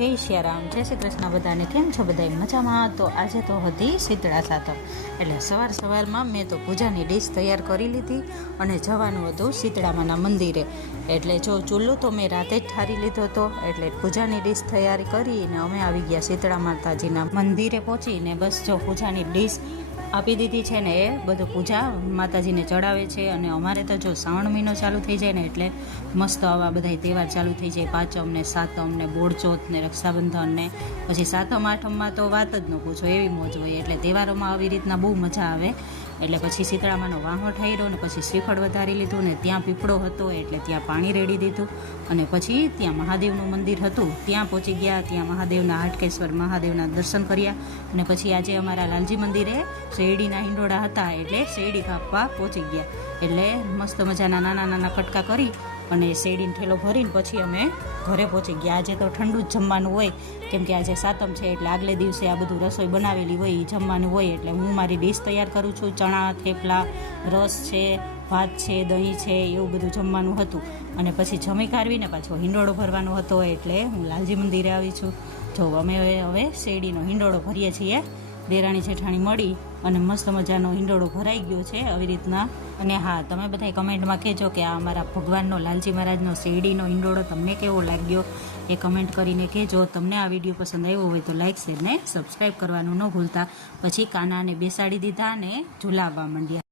જય સિયારામ, જય શ્રી કૃષ્ણ બધાને. કેમ છો બધા? મજામાં? તો આજે તો હતી શીતળા સાતમ, એટલે સવારમાં મેં તો પૂજાની ડીશ તૈયાર કરી લીધી અને જવાનું હતું શીતળામાના મંદિરે. એટલે જો ચૂલો તો મેં રાતે જ ઠારી લીધો હતો, એટલે પૂજાની ડીશ તૈયારી કરીને અમે આવી ગયા શીતળા માતાજીના મંદિરે પહોંચીને બસ જો પૂજાની ડીશ આપી દીધી છે ને એ બધું પૂજા માતાજીને ચડાવે છે. અને અમારે તો જો શ્રાવણ મહિનો ચાલુ થઈ જાય ને એટલે મસ્ત આવા બધા તહેવાર ચાલુ થઈ જાય. પાંચમ ને સાતમ ને બોળચોથ ને રક્ષાબંધન ને પછી સાતમ આઠમમાં તો વાત જ ન પૂછો, એવી મોજ હોય. એટલે તહેવારોમાં આવી રીતના બહુ મજા આવે. એટલે પછી શીતળામાનો વાહો ઠાર્યો ને પછી શ્રીફળ વધારી લીધું ને ત્યાં પીપળો હતો એટલે ત્યાં પાણી રેડી દીધું. અને પછી ત્યાં મહાદેવનું મંદિર હતું ત્યાં પહોંચી ગયા. ત્યાં મહાદેવના હાટકેશ્વર મહાદેવના દર્શન કર્યા. અને પછી આજે અમારા લાલજી મંદિરે શેરડીના હિંડોળા હતા એટલે શેરડી કાપવા પહોંચી ગયા. એટલે મસ્ત મજાના નાના નાના કટકા કરી અને શેરડીનો ઠેલો ભરીને પછી અમે ઘરે પહોંચી ગયા. આજે તો ઠંડુ જ જમવાનું હોય, કેમ કે આજે સાતમ છે એટલે આગલે દિવસે આ બધું રસોઈ બનાવેલી હોય એ જમવાનું હોય. એટલે હું મારી ડીશ તૈયાર કરું છું. ચણા, થેપલા, રસ છે, ભાત છે, દહીં છે, એવું બધું જમવાનું હતું. અને પછી જમી કાઢવીને પાછો હિંડોળો ભરવાનો હતો એટલે હું લાલજી મંદિરે આવી છું. જો અમે હવે શેરડીનો હિંડોળો ભરીએ છીએ. દેરાણી જેઠાણી મળી અને મસ્ત મજાનો હિંડોળો ભરાઈ ગયો છે આવી રીતના. અને હા, તમે બધા કમેન્ટમાં કહેજો કે આ અમારા ભગવાનનો લાલજી મહારાજનો શેરડીનો હિંડોળો તમને કેવો લાગ્યો એ કમેન્ટ કરીને કહેજો. તમને આ વિડીયો પસંદ આવ્યો હોય તો લાઇક, શેર ને સબસ્ક્રાઈબ કરવાનું ન ભૂલતા. પછી કાનાને બેસાડી દીધા અને ઝુલાવવા માંડ્યા.